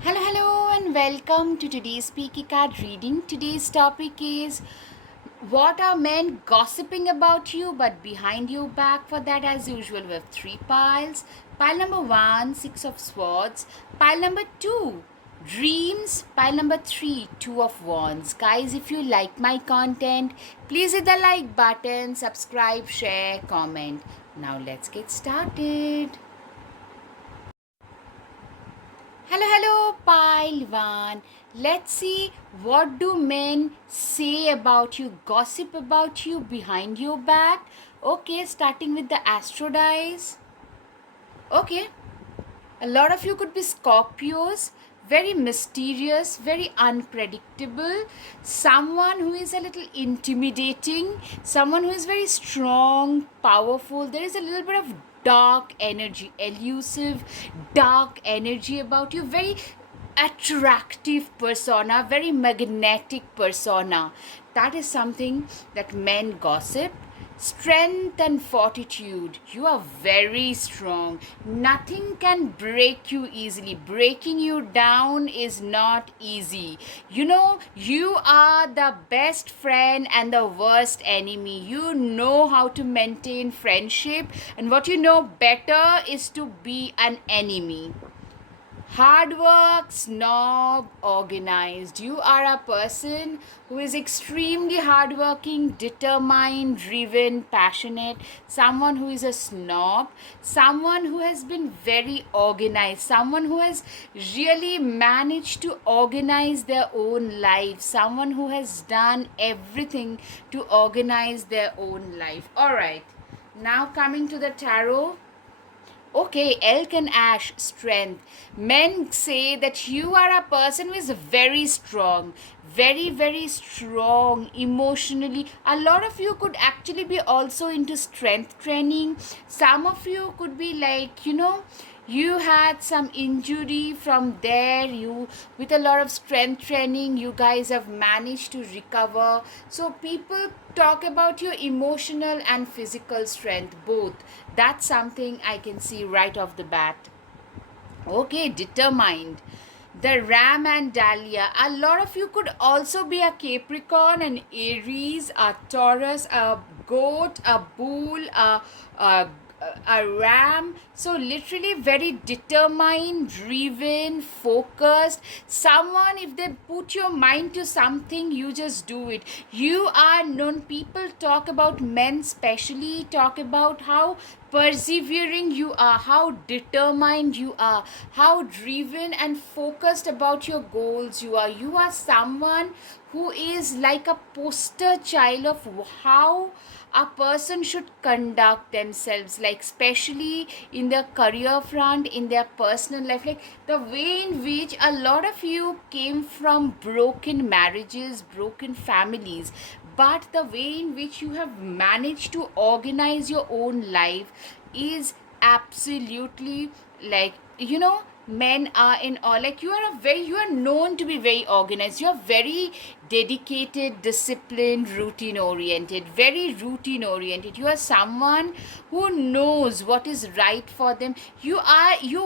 Hello, and welcome to today's Speaky Card reading. Today's topic is what are men gossiping about you but behind your back? For that, as usual, we have three piles. Pile number one, Six of Swords. Pile number two, Dreams. Pile number three, Two of Wands. Guys, if you like my content, please hit the like button, subscribe, share, comment. Now, let's get started. Hello, pile one. Let's see what do men say about you, gossip about you behind your back. Okay, starting with the astro dice. Okay, a lot of you could be Scorpios, very mysterious, very unpredictable, someone who is a little intimidating, someone who is very strong, powerful. There is a little bit of dark energy, elusive, dark energy about you, very attractive persona, very magnetic persona. That is something that men gossip. Strength and fortitude. You are very strong. Nothing can break you easily. Breaking you down is not easy. You are the best friend and the worst enemy. You know how to maintain friendship, and what you know better is to be an enemy. Hard work, snob, organized. You are a person who is extremely hardworking, determined, driven, passionate. Someone who is a snob. Someone who has been very organized. Someone who has really managed to organize their own life. Someone who has done everything to organize their own life. Alright, now coming to the tarot. Okay, elk and ash, strength. Men say that you are a person who is very strong, very strong emotionally. A lot of you could actually be also into strength training. Some of you could be like, you had some injury from there. You, with a lot of strength training, you guys have managed to recover. So people talk about your emotional and physical strength both. That's something I can see right off the bat. Okay, determined. The ram and dahlia. A lot of you could also be a Capricorn, an Aries, a Taurus, a goat, a bull, a ram. So literally very determined, driven, focused. Someone, if they put your mind to something, you just do it. You are known. People talk about men, especially talk about how persevering you are, how determined you are, how driven and focused about your goals you are. You are someone who is like a poster child of how a person should conduct themselves, like especially in their career front, in their personal life, like the way in which a lot of you came from broken marriages, broken families, but the way in which you have managed to organize your own life is absolutely like, men are in all, like you are known to be very organized. You are very dedicated, disciplined, routine oriented, very routine oriented. You are someone who knows what is right for them. You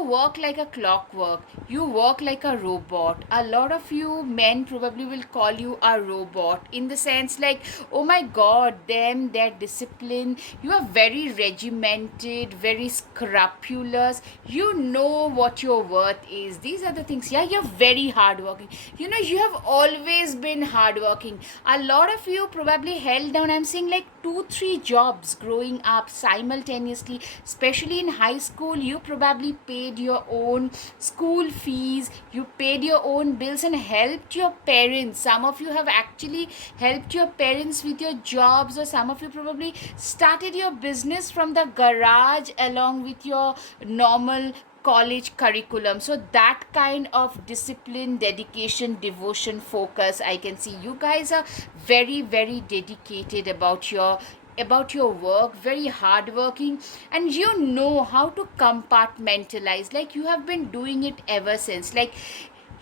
work like a clockwork. You work like a robot. A lot of you men probably will call you a robot, in the sense like, oh my god, their discipline. You are very regimented, very scrupulous. You know what your worth is. These are the things. Yeah, you're very hardworking. You have always been hardworking. A lot of you probably held down, I'm saying, like 2-3 jobs growing up simultaneously, especially in high school. You probably paid your own school fees, you paid your own bills and helped your parents. Some of you have actually helped your parents with your jobs, or some of you probably started your business from the garage along with your normal college curriculum. So that kind of discipline, dedication, devotion, focus, I can see you guys are very dedicated about your work, very hardworking, and you know how to compartmentalize. Like you have been doing it ever since. Like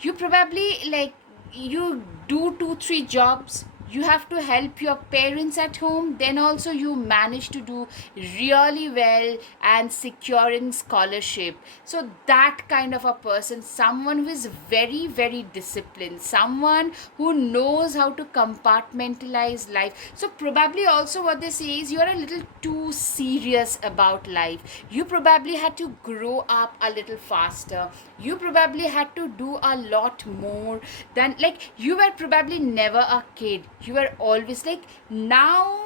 you probably, like, you do 2-3 jobs, you have to help your parents at home, then also you manage to do really well and securing scholarship. So that kind of a person, someone who is very very disciplined, someone who knows how to compartmentalize life. So probably also what they say is, you're a little too serious about life. You probably had to grow up a little faster. You probably had to do a lot more than, like, you were probably never a kid. You were always like, now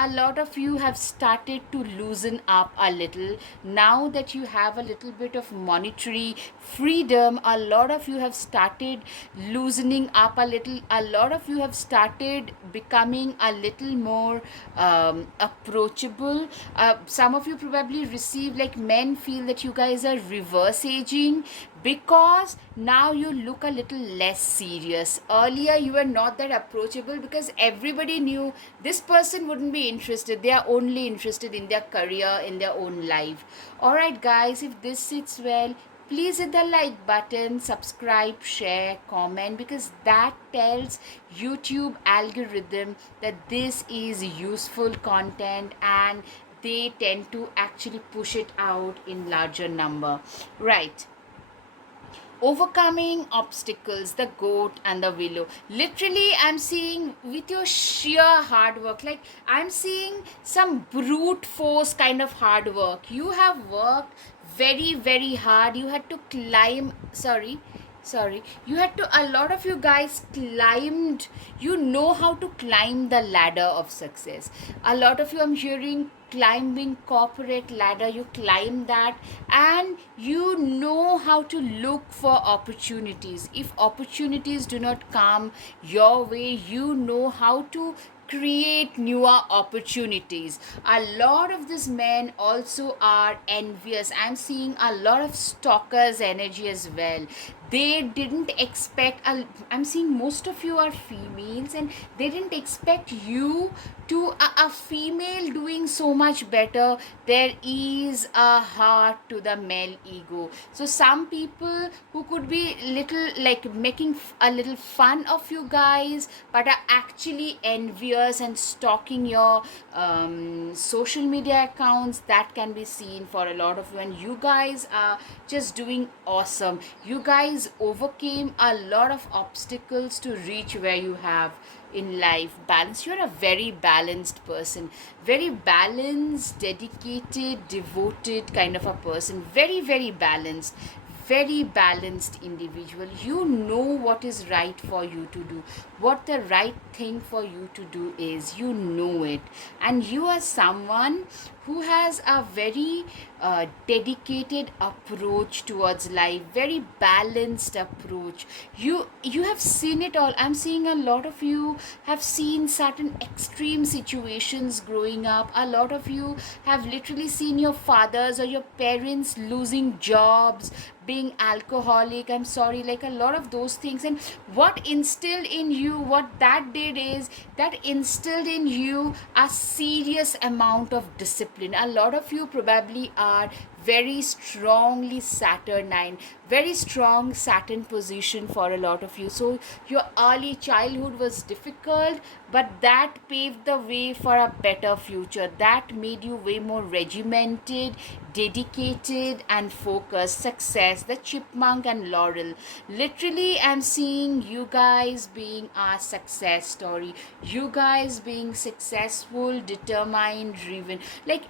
a lot of you have started to loosen up a little. Now that you have a little bit of monetary freedom, a lot of you have started loosening up a little. A lot of you have started becoming a little more approachable. Some of you probably receive, like, men feel that you guys are reverse aging, because now you look a little less serious. Earlier you were not that approachable because everybody knew this person wouldn't be interested. They are only interested in their career, in their own life. Alright guys, if this sits well, please hit the like button, subscribe, share, comment, because that tells YouTube algorithm that this is useful content, and they tend to actually push it out in larger number. Right. Overcoming obstacles, the goat and the willow. Literally, I'm seeing with your sheer hard work, like, I'm seeing some brute force kind of hard work. You have worked very very hard. You had to climb, sorry, you had to, a lot of you guys climbed, you know how to climb the ladder of success. A lot of you, I'm hearing, climbing corporate ladder, you climb that, and you know how to look for opportunities. If opportunities do not come your way, you know how to create newer opportunities. A lot of these men also are envious. I'm seeing a lot of stalkers energy as well. They didn't expect, I'm seeing most of you are females, and they didn't expect you to, a female doing so much better. There is a heart to the male ego. So some people who could be little, like, making a little fun of you guys, but are actually envious and stalking your social media accounts, that can be seen for a lot of you. And you guys are just doing awesome. You guys overcame a lot of obstacles to reach where you have in life. Balance, you're a very balanced person, very balanced, dedicated, devoted kind of a person, very very balanced, very balanced individual. You know what is right for you to do, what the right thing for you to do is. You know it, and you are someone who has a very dedicated approach towards life, very balanced approach. You have seen it all. I'm seeing a lot of you have seen certain extreme situations growing up. A lot of you have literally seen your fathers or your parents losing jobs, being alcoholic, I'm sorry, like a lot of those things. And what instilled in you, what that did is, that instilled in you a serious amount of discipline. A lot of you probably are very strongly Saturnine, very strong Saturn position for a lot of you. So your early childhood was difficult, but that paved the way for a better future. That made you way more regimented, dedicated and focused. Success, the chipmunk and laurel. Literally, I'm seeing you guys being a success story. You guys being successful, determined, driven. Like,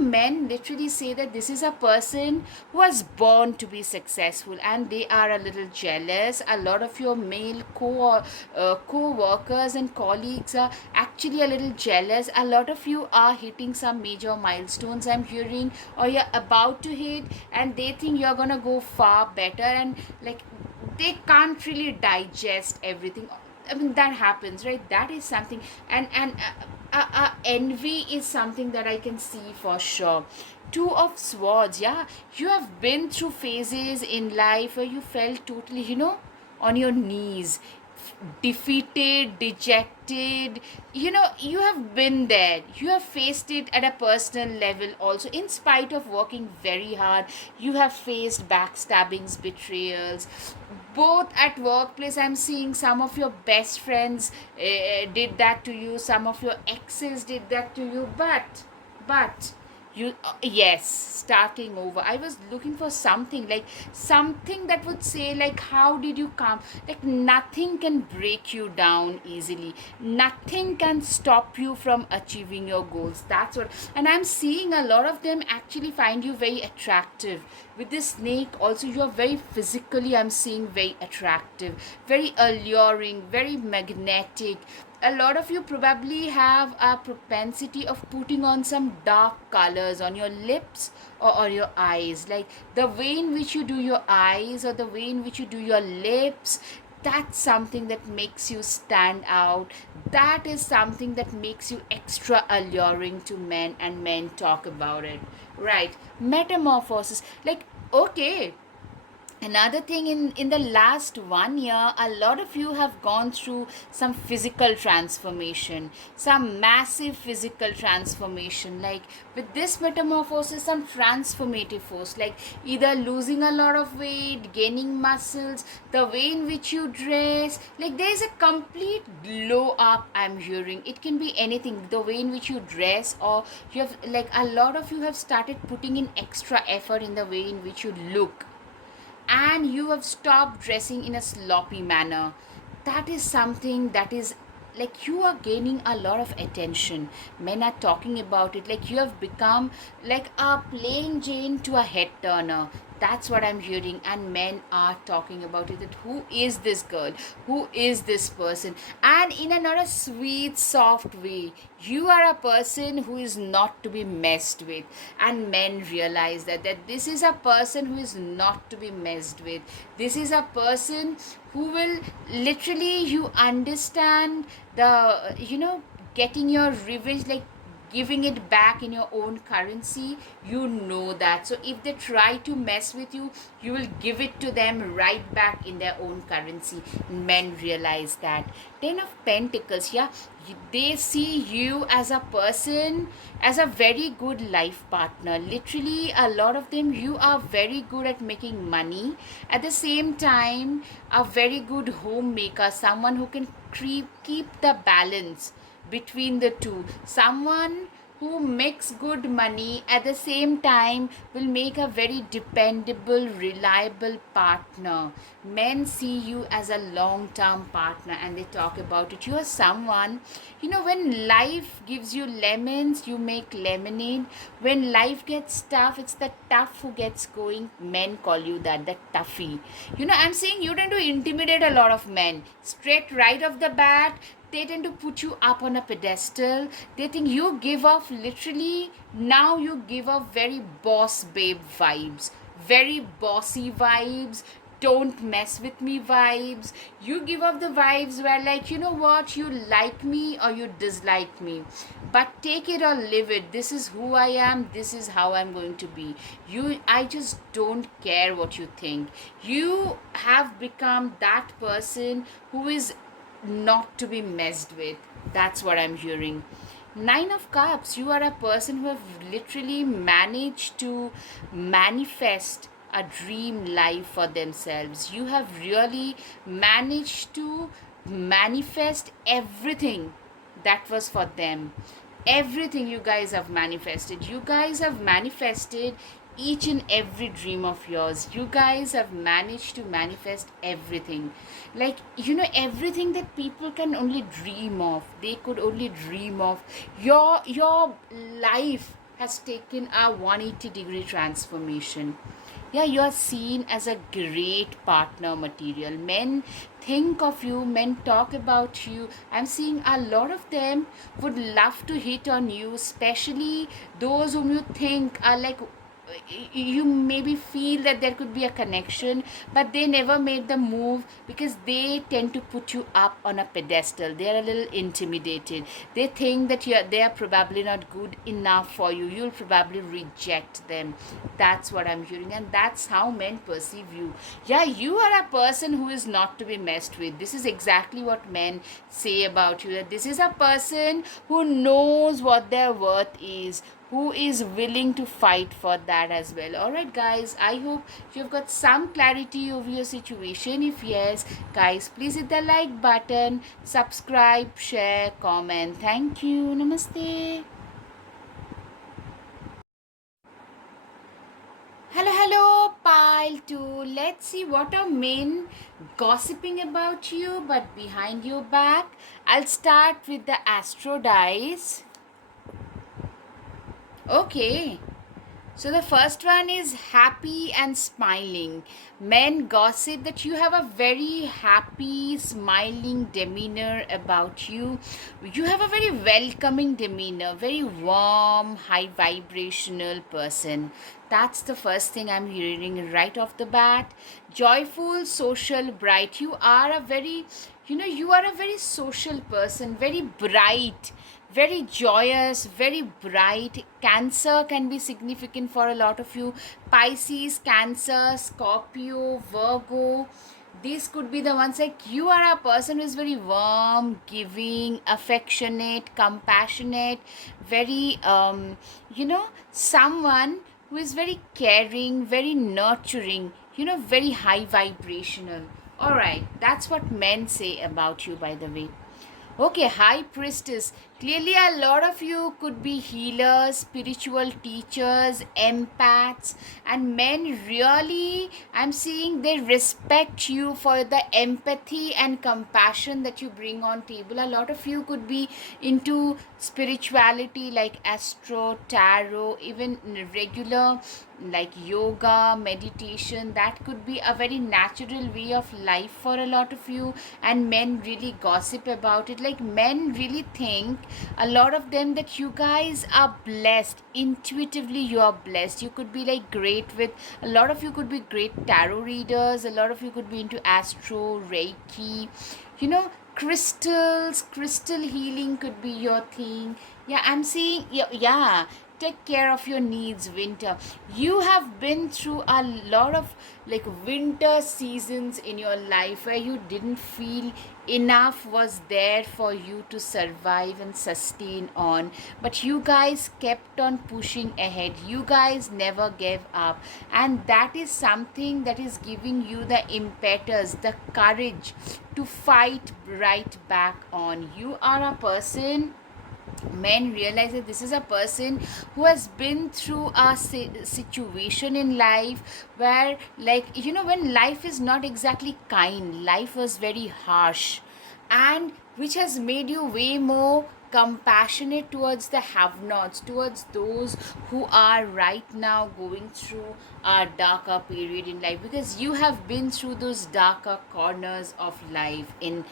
men literally say that this is a person who was born to be successful, and they are a little jealous. A lot of your male co-workers and colleagues are actually a little jealous. A lot of you are hitting some major milestones, I'm hearing, or you're about to hit, and they think you're gonna go far better, and like, they can't really digest everything. I mean, that happens, right? That is something. And envy is something that I can see for sure. Two of swords, yeah, you have been through phases in life where you felt totally, on your knees, defeated, dejected. You have been there. You have faced it at a personal level also. In spite of working very hard, you have faced backstabbings, betrayals. Both at workplace, I'm seeing some of your best friends did that to you, some of your exes did that to you, but you yes, starting over. I was looking for something, like something that would say, like, how did you come? Like, nothing can break you down easily, nothing can stop you from achieving your goals. That's what. And I'm seeing a lot of them actually find you very attractive. With this snake also, you are very physically, I'm seeing, very attractive, very alluring, very magnetic. A lot of you probably have a propensity of putting on some dark colors on your lips or your eyes, like the way in which you do your eyes or the way in which you do your lips. That's something that makes you stand out. That is something that makes you extra alluring to men, and men talk about it, right? Metamorphosis, like, okay. Another thing, in the last 1 year, a lot of you have gone through some physical transformation, some massive physical transformation. Like, with this metamorphosis, some transformative force, like either losing a lot of weight, gaining muscles, the way in which you dress. Like, there is a complete glow up, I'm hearing. It can be anything, the way in which you dress, or you have, like, a lot of you have started putting in extra effort in the way in which you look, and you have stopped dressing in a sloppy manner. That is something that is, like, you are gaining a lot of attention. Men are talking about it, like you have become like a plain Jane to a head turner. That's what I'm hearing, and men are talking about it, that who is this girl, who is this person. And in another sweet soft way, you are a person who is not to be messed with, and men realize that this is a person who is not to be messed with. This is a person who will literally, you understand, the getting your revenge, like giving it back in your own currency. You know that. So if they try to mess with you, you will give it to them right back in their own currency. Men realize that. 10 of Pentacles, yeah, they see you as a person, as a very good life partner. Literally, a lot of them, you are very good at making money, at the same time a very good homemaker, someone who can keep the balance between the two, someone who makes good money, at the same time will make a very dependable, reliable partner. Men see you as a long term partner, and they talk about it. You are someone, when life gives you lemons, you make lemonade. When life gets tough, it's the tough who gets going. Men call you that, the toughie. I'm saying you tend to intimidate a lot of men straight right off the bat. They tend to put you up on a pedestal. They think you give off, literally, now you give off very boss babe vibes, very bossy vibes, don't mess with me vibes. You give off the vibes where, like, you know what, you like me or you dislike me, but take it or leave it. This is who I am, this is how I'm going to be. I just don't care what you think. You have become that person who is not to be messed with. That's what I'm hearing. 9 of Cups, you are a person who have literally managed to manifest a dream life for themselves. You have really managed to manifest everything that was for them. Everything you guys have manifested. You guys have manifested each and every dream of yours. You guys have managed to manifest everything. Like, everything that people can only dream of. They could only dream of. Your life has taken a 180-degree transformation. Yeah, you are seen as a great partner material. Men think of you, men talk about you. I'm seeing a lot of them would love to hit on you, especially those whom you think are like you maybe feel that there could be a connection, but they never made the move because they tend to put you up on a pedestal. They're a little intimidated. They think that they are probably not good enough for you. You'll probably reject them. That's what I'm hearing, and that's how men perceive you. Yeah, you are a person who is not to be messed with. This is exactly what men say about you, that this is a person who knows what their worth is, who is willing to fight for that as well. All right, guys, I hope you've got some clarity over your situation. If yes, guys, please hit the like button, subscribe, share, comment. Thank you. Namaste. Hello, hello, pile 2. Let's see what are men gossiping about you but behind your back. I'll start with the astro dice. Okay. So the first one is happy and smiling. Men gossip that you have a very happy, smiling demeanor about you. You have a very welcoming demeanor, very warm, high vibrational person. That's the first thing I'm hearing right off the bat. Joyful, social, bright. You are a very social person, very bright, very joyous, very bright. Cancer can be significant for a lot of you. Pisces, Cancer, Scorpio, Virgo, these could be the ones. Like, you are a person who is very warm, giving, affectionate, compassionate, very someone who is very caring, very nurturing, very high vibrational. All right, that's what men say about you, by the way. Okay, High Priestess. Clearly, a lot of you could be healers, spiritual teachers, empaths, and men really, I'm seeing they respect you for the empathy and compassion that you bring on table. A lot of you could be into spirituality like astro, tarot, even regular like yoga, meditation. That could be a very natural way of life for a lot of you, and men really gossip about it. Like, men really think, a lot of them, that you guys are blessed. Intuitively you are blessed. You could be like great with, a lot of you could be great tarot readers, a lot of you could be into astro, reiki, crystals, crystal healing could be your thing. Yeah, I'm seeing, yeah, take care of your needs. Winter, you have been through a lot of like winter seasons in your life where you didn't feel enough was there for you to survive and sustain on, but you guys kept on pushing ahead. You guys never gave up, and that is something that is giving you the impetus, the courage to fight right back on. You are a person, men realize that this is a person who has been through a situation in life where, like, when life is not exactly kind, life was very harsh, and which has made you way more compassionate towards the have nots, towards those who are right now going through a darker period in life, because you have been through those darker corners of life in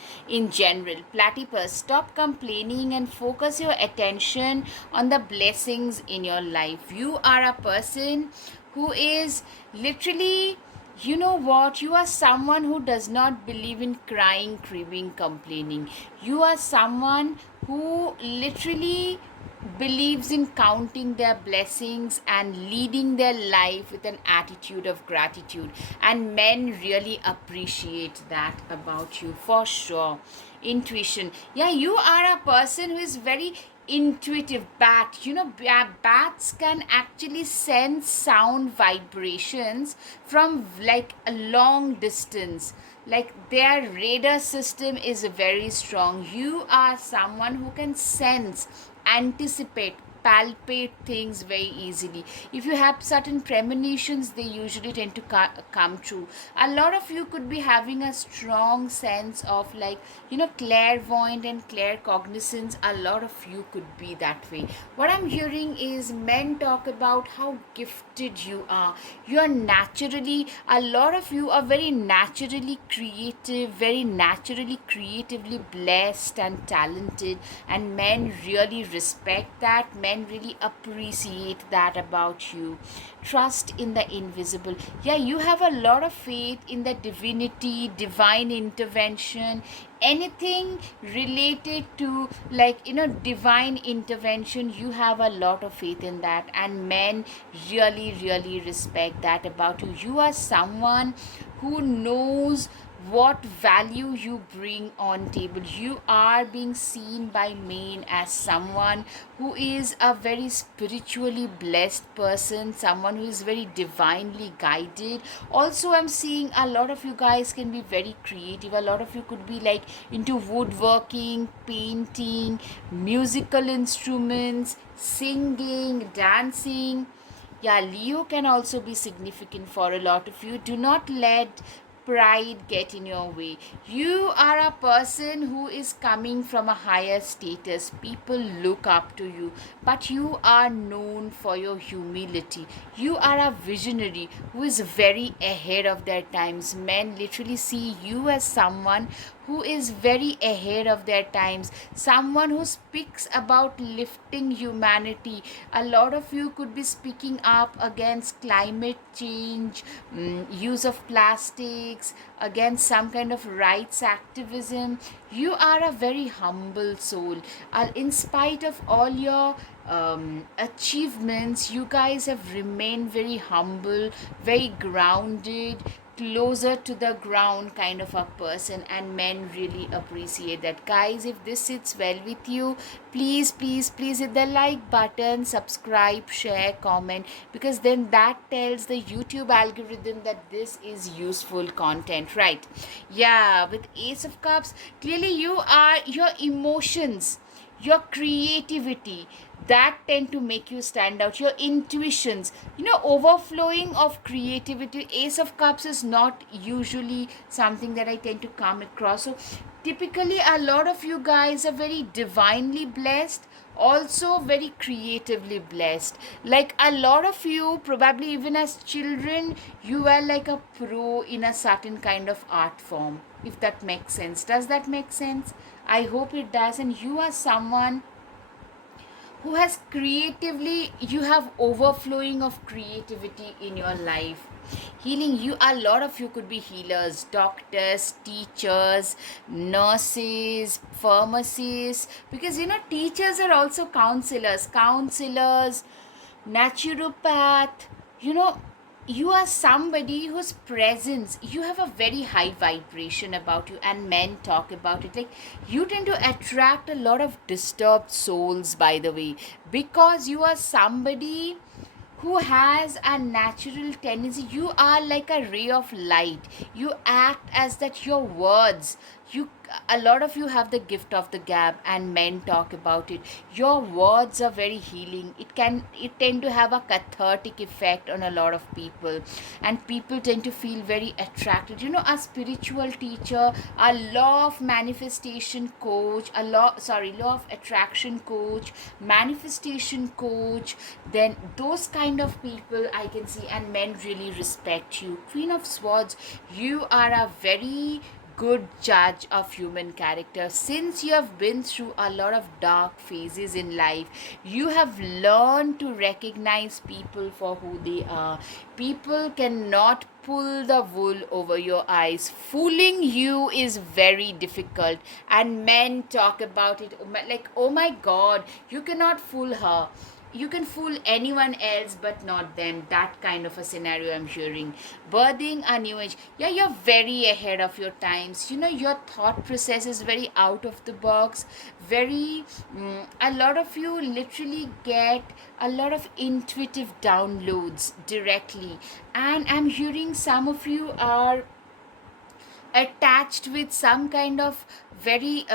general. Platypus, stop complaining and focus your attention on the blessings in your life. You are a person who is literally, you know what, you are someone who does not believe in crying, cribbing, complaining. You are someone who literally believes in counting their blessings and leading their life with an attitude of gratitude, and men really appreciate that about you for sure. Intuition, yeah, you are a person who is very intuitive. Bats can actually sense sound vibrations from like a long distance. Like, their radar system is very strong. You are someone who can sense, anticipate, palpate things very easily. If you have certain premonitions, they usually tend to come true. A lot of you could be having a strong sense of, like, clairvoyant and claircognizance. A lot of you could be that way. What I'm hearing is men talk about how gifted you are. You are naturally, a lot of you are very naturally creative, very naturally creatively blessed and talented, and men really respect that. Men men really appreciate that about you. Trust in the invisible. Yeah, you have a lot of faith in the divinity, divine intervention, anything related to, like, divine intervention. You have a lot of faith in that, and men really respect that about you. You are someone who knows what value you bring on table. You are being seen by men as someone who is a very spiritually blessed person, someone who is very divinely guided. Also, I'm seeing a lot of you guys can be very creative. A lot of you could be like into woodworking, painting, musical instruments, singing, dancing. Yeah, Leo can also be significant for a lot of you. Do not let pride get in your way. You are a person who is coming from a higher status. People look up to you, but you are known for your humility. You are a visionary who is very ahead of their times. Men literally see you as someone who is very ahead of their times, someone who speaks about lifting humanity. A lot of you could be speaking up against climate change, use of plastics, against some kind of rights activism. You are a very humble soul. In spite of all your achievements, you guys have remained very humble, very grounded, closer to the ground kind of a person, and men really appreciate that. Guys, if this sits well with you, please hit the like button, subscribe, share, comment, because then that tells the YouTube algorithm that this is useful content, right? Yeah, with Ace of Cups, clearly you are your emotions, your creativity, that tend to make you stand out, your intuitions, overflowing of creativity. Ace of Cups is not usually something that I tend to come across. So typically a lot of you guys are very divinely blessed, also very creatively blessed. Like a lot of you, probably even as children, you were like a pro in a certain kind of art form, if that makes sense. Does that make sense? I hope it does. And you are someone who has creatively, you have overflowing of creativity in your life. Healing, you, a lot of you could be healers, doctors, teachers, nurses, pharmacists, because teachers are also counselors, naturopath. you know you are somebody whose presence, you have a very high vibration about you, and men talk about it like you tend to attract a lot of disturbed souls, by the way, because you are somebody who has a natural tendency. You are like a ray of light. You act as that your words, you, a lot of you have the gift of the gab, and men talk about it. Your words are very healing. It tend to have a cathartic effect on a lot of people, and people tend to feel very attracted. A spiritual teacher, a law of manifestation coach, law of attraction coach, manifestation coach, then those kind of people I can see, and men really respect you. Queen of Swords, you are a very good judge of human character. Since you have been through a lot of dark phases in life, you have learned to recognize people for who they are. People cannot pull the wool over your eyes. Fooling you is very difficult, and men talk about it like, oh my god, you cannot fool her. You can fool anyone else but not them. That kind of a scenario I'm hearing. Birthing a new age, yeah, you're very ahead of your times. Your thought process is very out of the box, very a lot of you literally get a lot of intuitive downloads directly, and I'm hearing some of you are attached with some kind of very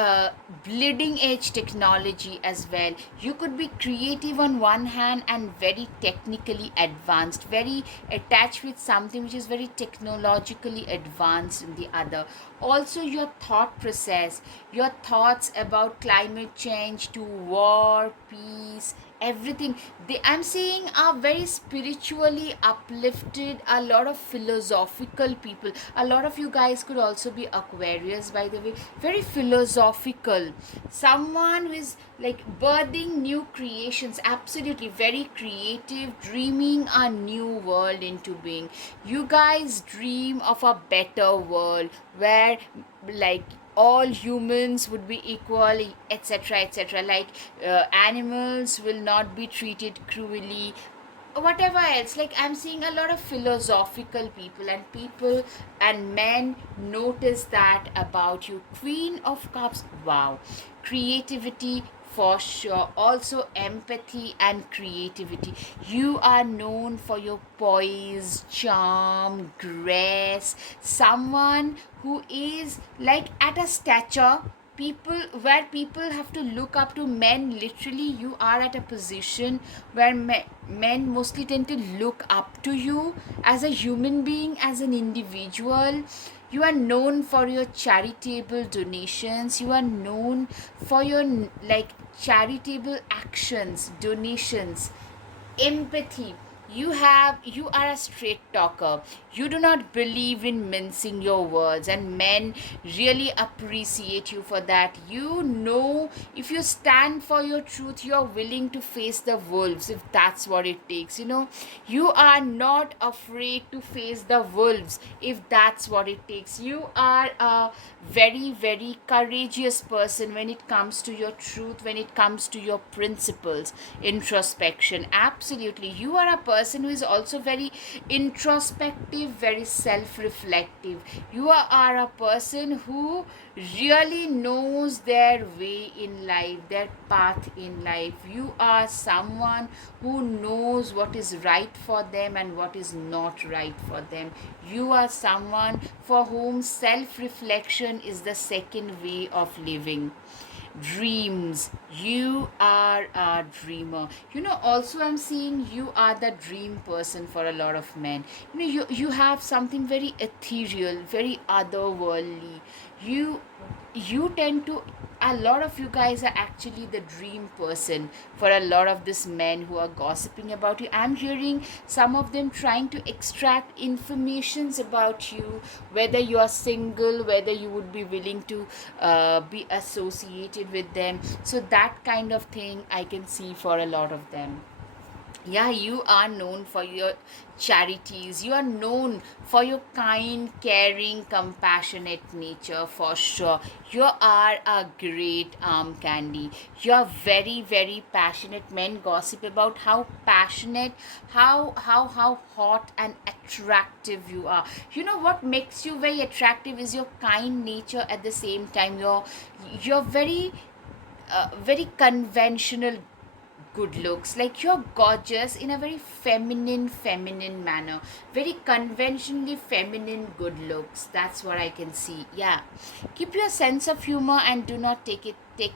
bleeding edge technology as well. You could be creative on one hand and very technically advanced, very attached with something which is very technologically advanced in the other. Also, your thought process, your thoughts about climate change to war, peace, everything. I'm saying, are very spiritually uplifted, a lot of philosophical people. A lot of you guys could also be Aquarius, by the way. Very philosophical, someone who is like birthing new creations, absolutely very creative, dreaming a new world into being. You guys dream of a better world where, like, all humans would be equal, etc., etc., like animals will not be treated cruelly, whatever else. Like, I'm seeing a lot of philosophical people, and people and men notice that about you. Queen of Cups, wow. Creativity, for sure. Also empathy and creativity. You are known for your poise, charm, grace. Someone who is like at a stature, people, where people have to look up to men. Literally, you are at a position where men mostly tend to look up to you as a human being, as an individual. You are known for your charitable donations. You are known for your like charitable actions, donations, empathy. You are a straight talker. You do not believe in mincing your words, and men really appreciate you for that. You know, if you stand for your truth, you're willing to face the wolves if that's what it takes. You are not afraid to face the wolves if that's what it takes. You are a very, very courageous person when it comes to your truth, when it comes to your principles, introspection. Absolutely. You are a person who is also very introspective, very self reflective. You are a person who really knows their way in life, their path in life. You are someone who knows what is right for them and what is not right for them. You are someone for whom self reflection is the second way of living. Dreams, you are a dreamer. Also, I'm seeing you are the dream person for a lot of men. You have something very ethereal, very otherworldly. You tend to, a lot of you guys are actually the dream person for a lot of these men who are gossiping about you. I'm hearing some of them trying to extract informations about you, whether you are single, whether you would be willing to be associated with them. So that kind of thing I can see for a lot of them. Yeah, you are known for your charities. You are known for your kind, caring, compassionate nature, for sure. You are a great candy. You are very, very passionate. Men gossip about how passionate, how hot and attractive you are. What makes you very attractive is your kind nature. At the same time, you're very very conventional good looks. Like, you're gorgeous in a very feminine manner, very conventionally feminine good looks. That's what I can see. Yeah, keep your sense of humor and do not take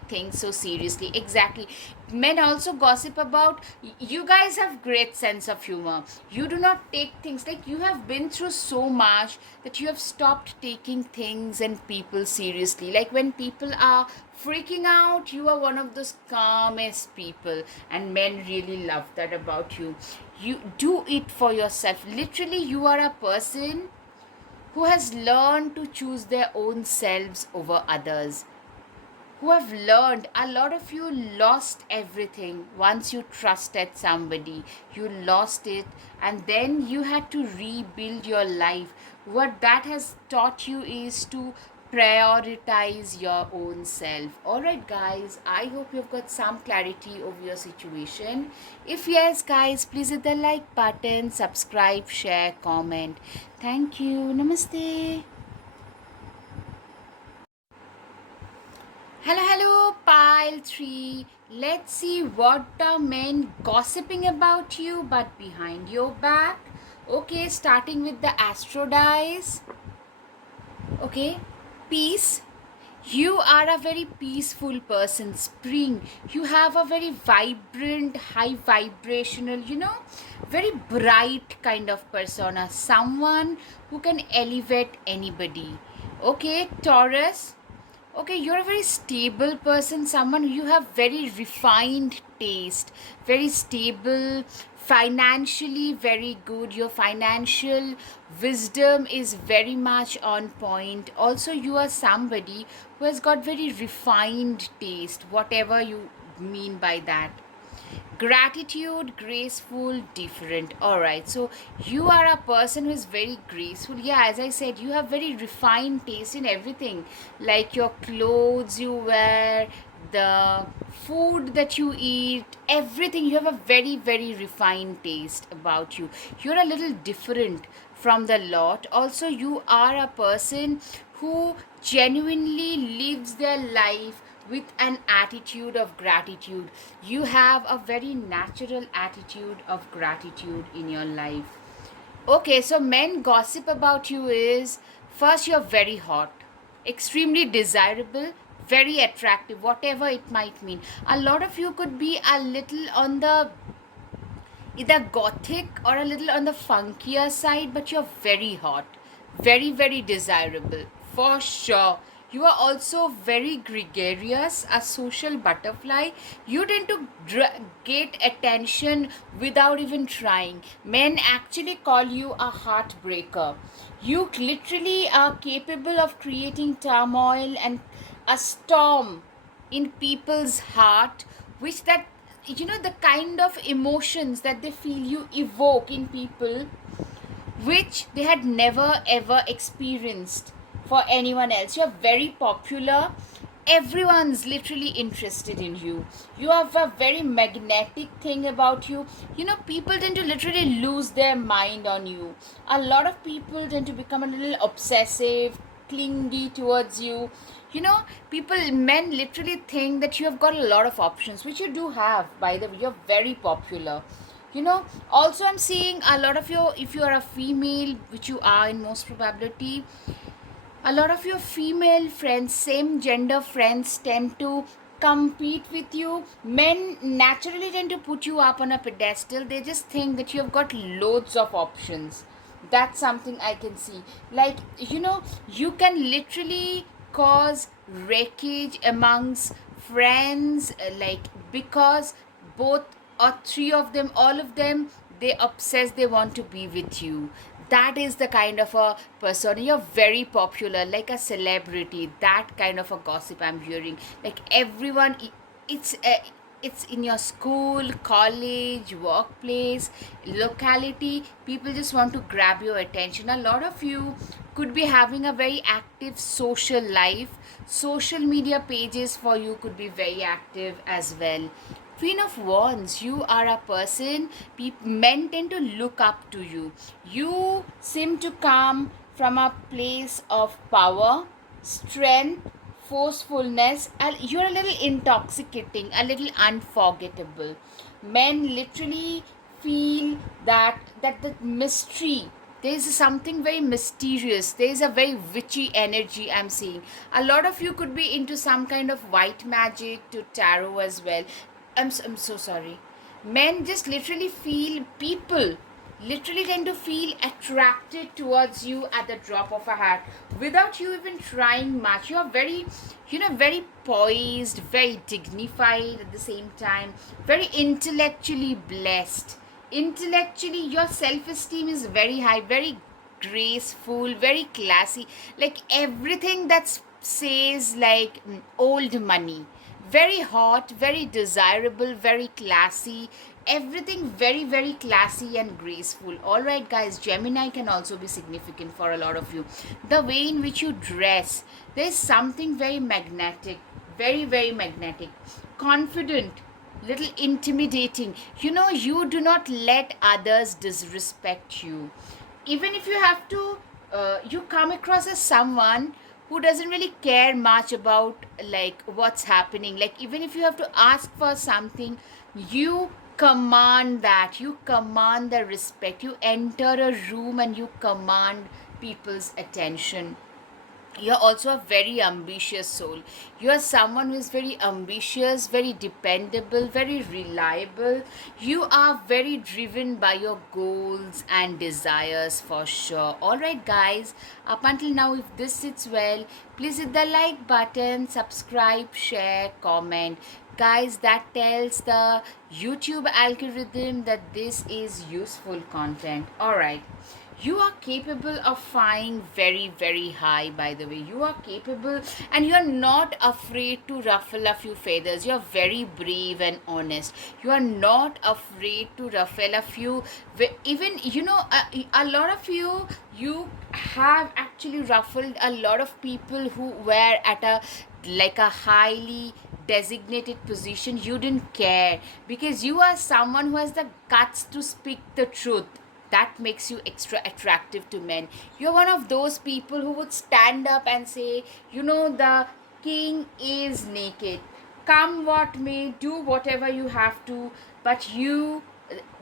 things so seriously. Exactly. Men also gossip about you guys have great sense of humor. You do not take things, like, you have been through so much that you have stopped taking things and people seriously. Like, when people are freaking out, you are one of those calmest people, and men really love that about you. You do it for yourself. Literally, you are a person who has learned to choose their own selves over others, who have learned. A lot of you lost everything once you trusted somebody. You lost it, and then you had to rebuild your life. What that has taught you is to prioritize your own self. All right, guys, I hope you've got some clarity over your situation. If yes, guys, please hit the like button, subscribe, share, comment. Thank you. Namaste. Hello, pile 3. Let's see what are men gossiping about you but behind your back. Okay, starting with the astro dice. Okay, peace. You are a very peaceful person. Spring, you have a very vibrant, high vibrational, very bright kind of persona. Someone who can elevate anybody. Okay, Taurus. Okay, you're a very stable person, someone you have very refined taste, very stable, financially very good. Your financial wisdom is very much on point. Also, you are somebody who has got very refined taste, whatever you mean by that. Gratitude, graceful, different. All right, so you are a person who is very graceful. Yeah, as I said, you have very refined taste in everything, like your clothes you wear, the food that you eat, everything. You have a very, very refined taste about you. You're a little different from the lot. Also, you are a person who genuinely lives their life with an attitude of gratitude. You have a very natural attitude of gratitude in your life. Okay, so men gossip about you is, first, you're very hot, extremely desirable, very attractive, whatever it might mean. A lot of you could be a little on the either gothic or a little on the funkier side, but you're very hot, very, very desirable, for sure. You are also very gregarious, a social butterfly. You tend to get attention without even trying. Men actually call you a heartbreaker. You literally are capable of creating turmoil and a storm in people's heart, which that, the kind of emotions that they feel you evoke in people, which they had never ever experienced for anyone else. You're very popular, everyone's literally interested in you. You have a very magnetic thing about you. People tend to literally lose their mind on you. A lot of people tend to become a little obsessive, clingy towards you. Men literally think that you have got a lot of options, which you do have, by the way. You're very popular. Also, I'm seeing a lot of your, if you are a female, which you are in most probability, a lot of your female friends, same gender friends, tend to compete with you. Men naturally tend to put you up on a pedestal. They just think that you have got loads of options. That's something I can see. Like, you can literally cause wreckage amongst friends, like, because both or three of them, all of them, they obsess, they want to be with you. That is the kind of a person. You're very popular, like a celebrity. That kind of a gossip I'm hearing. Like, everyone, it's it's in your school, college, workplace, locality. People just want to grab your attention. A lot of you could be having a very active social life. Social media pages for you could be very active as well. Queen of Wands, you are a person, men tend to look up to you. You seem to come from a place of power, strength, forcefulness, and you're a little intoxicating, a little unforgettable. Men literally feel that the mystery, there is something very mysterious, there is a very witchy energy I'm seeing. A lot of you could be into some kind of white magic to tarot as well. I'm so sorry. Men just literally feel, people literally tend to feel attracted towards you at the drop of a hat without you even trying much. You are very, very poised, very dignified at the same time, very intellectually blessed. Intellectually, your self-esteem is very high, very graceful, very classy. Like, everything that says, like, old money, very hot, very desirable, very classy, everything very, very classy and graceful. All right, guys, Gemini can also be significant for a lot of you. The way in which you dress, there's something very magnetic, very, very magnetic, confident, little intimidating. You do not let others disrespect you. Even if you have to, you come across as someone who doesn't really care much about, like, what's happening. Like, even if you have to ask for something, you command that, you command the respect. You enter a room and you command people's attention. you're also a very ambitious soul. You are someone who is very ambitious, very dependable, very reliable. You are very driven by your goals and desires for sure. All right, guys, up until now, if this sits well, please hit the like button, subscribe, share, comment. Guys, that tells the YouTube algorithm that this is useful content. All right, you are capable of flying very, very high, by the way. You are capable, and you're not afraid to ruffle a few feathers. You're very brave and honest. You are not afraid to ruffle a few, even, a lot of you have actually ruffled a lot of people who were at a like a highly designated position. You didn't care because you are someone who has the guts to speak the truth. That makes you extra attractive to men. You're one of those people who would stand up and say, the king is naked. Come what may, do whatever you have to, but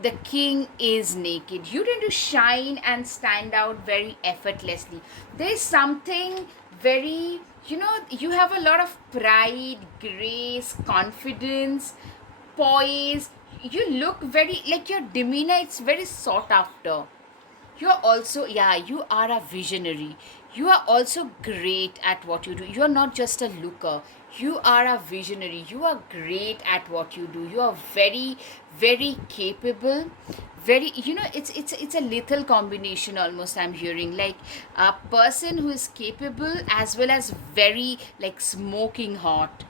the king is naked. You tend to shine and stand out very effortlessly. There's something very, you have a lot of pride, grace, confidence, poise. You look very, like, your demeanor, it's very sought after. You're also, yeah, you are a visionary. You are also great at what you do. You are not just a looker. You are a visionary. You are great at what you do. You are very, very capable. Very, it's a lethal combination almost. I'm hearing like a person who is capable as well as very like smoking hot.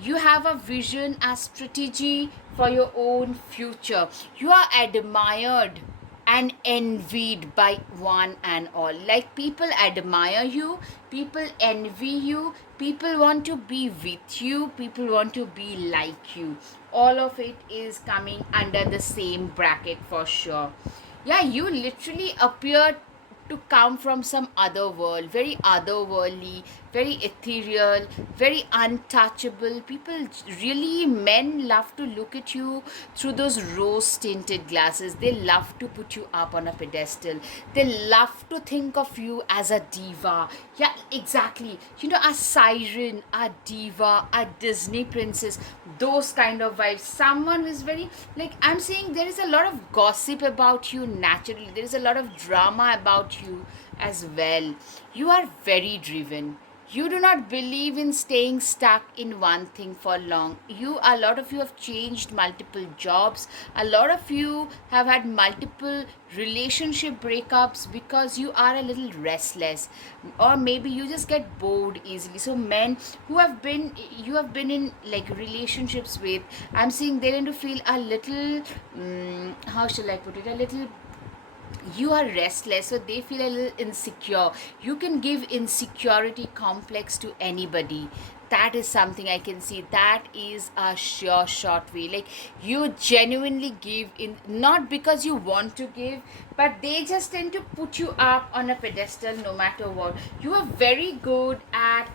You have a vision, a strategy for your own future. You are admired and envied by one and all. Like, people admire you, people envy you, people want to be with you, people want to be like you. All of it is coming under the same bracket for sure. Yeah, you literally appear to come from some other world, very otherworldly, very ethereal, very untouchable. People really, men love to look at you through those rose tinted glasses. They love to put you up on a pedestal. They love to think of you as a diva. Yeah, exactly. A siren, a diva, a Disney princess, those kind of vibes. Someone who is very, like, I'm saying, there is a lot of gossip about you naturally. There is a lot of drama about you as well. You are very driven. You do not believe in staying stuck in one thing for long. A lot of you have changed multiple jobs. A lot of you have had multiple relationship breakups because you are a little restless, or maybe you just get bored easily. So men who you have been in like relationships with, I'm seeing they tend to feel a little, how shall I put it, a little, you are restless, so they feel a little insecure. You can give insecurity complex to anybody. That is something I can see. That is a sure short way. Like, you genuinely give in, not because you want to give, but they just tend to put you up on a pedestal no matter what. You are very good at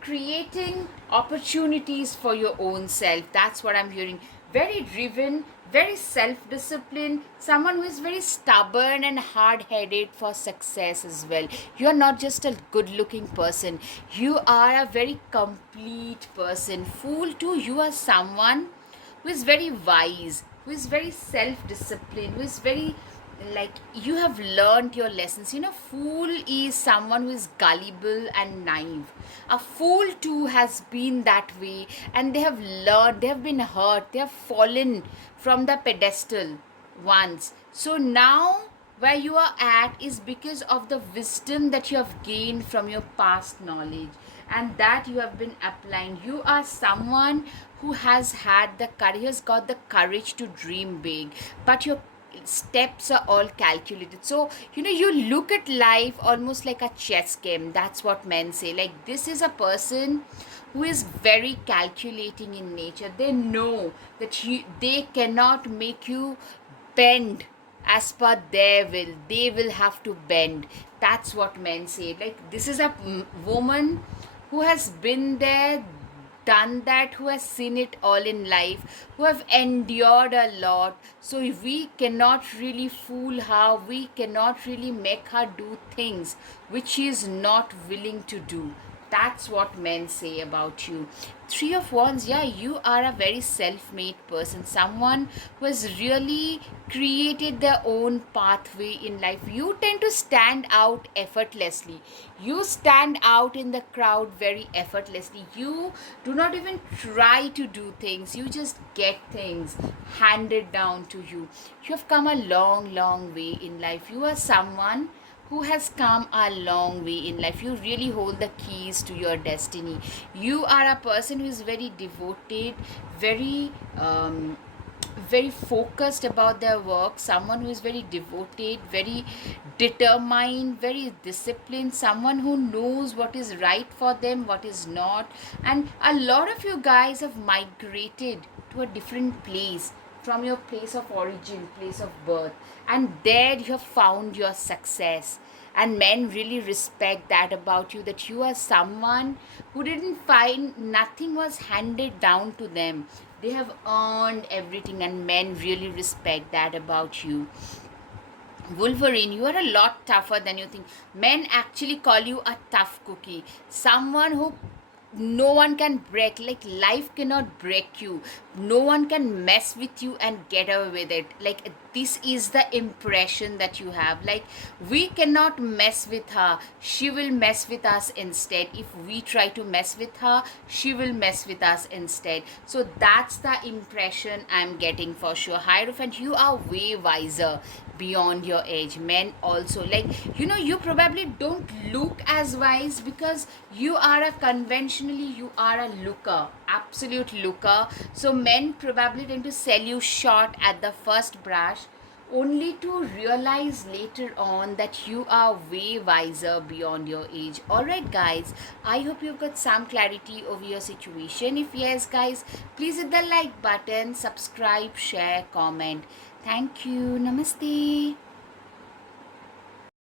creating opportunities for your own self. That's what I'm hearing. Very driven, very self-disciplined, someone who is very stubborn and hard-headed for success as well. You are not just a good-looking person. You are a very complete person. Fool too, you are someone who is very wise, who is very self-disciplined, who is very, like, you have learned your lessons. Fool is someone who is gullible and naive. A fool too has been that way, and they have learned, they have been hurt, they have fallen from the pedestal once. So now where you are at is because of the wisdom that you have gained from your past knowledge, and that you have been applying. You are someone who has had the courage, has got the courage to dream big, but your steps are all calculated. So you look at life almost like a chess game. That's what men say. Like, this is a person who is very calculating in nature. They know that they cannot make you bend as per their will. They will have to bend. That's what men say. Like, this is a woman who has been there, done that, who has seen it all in life, who have endured a lot. So we cannot really fool her, we cannot really make her do things which she is not willing to do. That's what men say about you. Three of Wands, yeah, you are a very self made person, someone who has really created their own pathway in life. You tend to stand out effortlessly. You stand out in the crowd very effortlessly. You do not even try to do things, you just get things handed down to you. You have come a long, long way in life. You are someone who has come a long way in life. You really hold the keys to your destiny. You are a person who is very devoted, very very focused about their work, someone who is very devoted, very determined, very disciplined, someone who knows what is right for them, what is not. And a lot of you guys have migrated to a different place from your place of origin, place of birth, and there you have found your success. And men really respect that about you, that you are someone who didn't find, nothing was handed down to them, they have earned everything, and men really respect that about you. Wolverine, you are a lot tougher than you think. Men actually call you a tough cookie, someone who no one can break. Like, life cannot break you, no one can mess with you and get away with it. Like, this is the impression that you have. Like, we cannot mess with her, she will mess with us instead. If we try to mess with her, she will mess with us instead. So that's the impression I'm getting for sure. Hierophant, you are way wiser beyond your age. Men also, like, you probably don't look as wise because you are a conventionally, you are a looker, absolute looker. So men probably tend to sell you short at the first brush, only to realize later on that you are way wiser beyond your age. Alright guys, I hope you've got some clarity over your situation. If yes guys, please hit the like button, subscribe, share, comment. Thank you. Namaste.